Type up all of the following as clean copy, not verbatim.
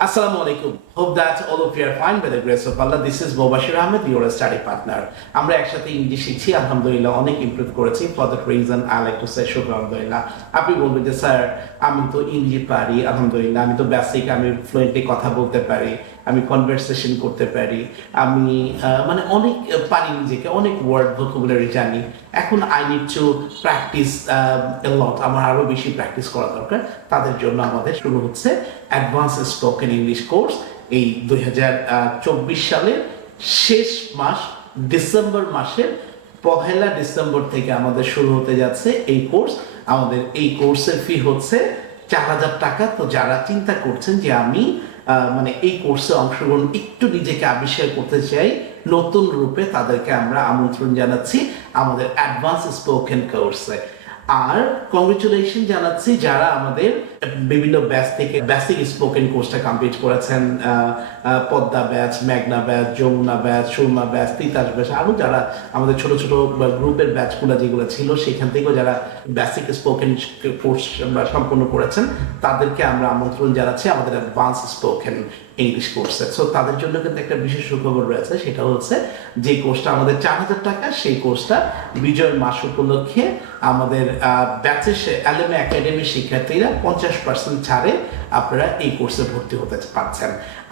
Assalamu alaikum. Hope that all of you are fine by the grace of Allah. This is Mobashir Ahamed, your study partner. আমরা একসাথে English শিখছি, আলহামদুলিল্লাহ অনেক improve করেছি। For that reason I like to say শুকর আলহামদুলিল্লাহ। আপনি বলবেন যে স্যার আমি তো ইংলিশ পারি, আলহামদুলিল্লাহ আমি তো বেসিক, আমি ফ্লুয়েন্টলি কথা বলতে পারি, আমি কনভারসেশন করতে পারি, আমি মানে অনেক পারি, নিজেকে অনেক ওয়ার্ড ভোকাবুলারি জানি। এখন আই নিড টু প্র্যাকটিস এ লট, আমার আরও বেশি প্র্যাকটিস করা দরকার। তাদের জন্য আমাদের শুরু হচ্ছে অ্যাডভান্স স্পোকেন ইংলিশ কোর্স। এই 2024 সালের শেষ মাস ডিসেম্বর মাসের 1 ডিসেম্বর থেকে আমাদের শুরু হতে যাচ্ছে এই কোর্স। আমাদের এই কোর্সের ফি হচ্ছে 4,000 টাকা। তো যারা চিন্তা করছেন যে আমি মানে এই কোর্সে অংশগ্রহণ একটু নিজেকে আবিষ্কার করতে চাই নতুন রূপে, তাদেরকে আমরা আমন্ত্রণ জানাচ্ছি আমাদের অ্যাডভান্স স্পোকেন কোর্সে। আর কংগ্রেচুলেশন জানাচ্ছি যারা আমাদের বিভিন্ন ব্যাচ থেকে বেসিক স্পোকেন কোর্সটা কমপ্লিট করেছেন, পদ্মা ব্যাচ, মেঘনা batch, Jamuna batch, Surma batch, Titas batch, আরও যারা আমাদের ছোট ছোট গ্রুপের ব্যাচগুলো যেগুলো ছিল সেখান থেকেও যারা বেসিক স্পোকেন কোর্স সম্পন্ন করেছেন তাদেরকে আমরা আমন্ত্রণ জানাচ্ছি আমাদের অ্যাডভান্স স্পোকেন ইংলিশ কোর্সে। সো তাদের জন্য কিন্তু একটা বিশেষ সুখবর রয়েছে, সেটা হচ্ছে যে কোর্সটা আমাদের 4,000 টাকা, সেই কোর্সটা বিজয়ের মাস উপলক্ষে আমাদের ব্যাচের LMA একাডেমির শিক্ষার্থীরা 50% ছাড়ে আপনারা এই কোর্সে ভর্তি হতে পারছেন।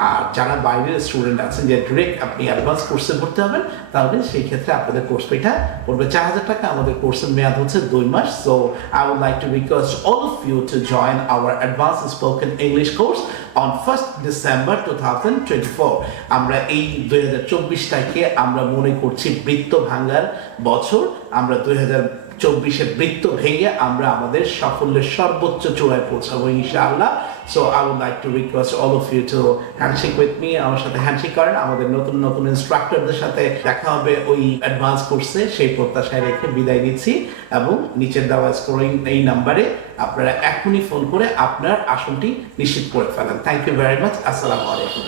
আর যারা বাইরের স্টুডেন্ট আছেন যে ডিরেক্ট আপনি অ্যাডভান্স কোর্সে ভর্তি হবেন, তাহলে সেই ক্ষেত্রে আপনাদের কোর্স ফিটা পড়বে 4,000 টাকা। আমাদের কোর্সের মেয়াদ হচ্ছে 2 মাস। So I would like to request all of you to join our advance spoken English course on 1 December 2024। আমরা এই 2024টাকে আমরা মনে করছি বৃত্ত ভাঙার বছর। আমরা 2024-এর বৃত্ত ভেঙে আমরা আমাদের সাফল্যের সর্বোচ্চ চূড়ায় পৌঁছাবো ইনশাআল্লাহ। So I would like to request all of you to handshake with me. আমার সাথে হ্যান্ডশেক করেন। আমাদের নতুন নতুন ইনস্ট্রাক্টরদের সাথে দেখা হবে ওই অ্যাডভান্স কোর্সে, সেই প্রত্যাশায় রেখে বিদায় নিচ্ছি। এবং নিচের দেওয়া স্ক্রলিং এই নাম্বারে আপনারা এখনই ফোন করে আপনার আসনটি নিশ্চিত করে ফেলেন। Thank you very much. আসসালামু আলাইকুম।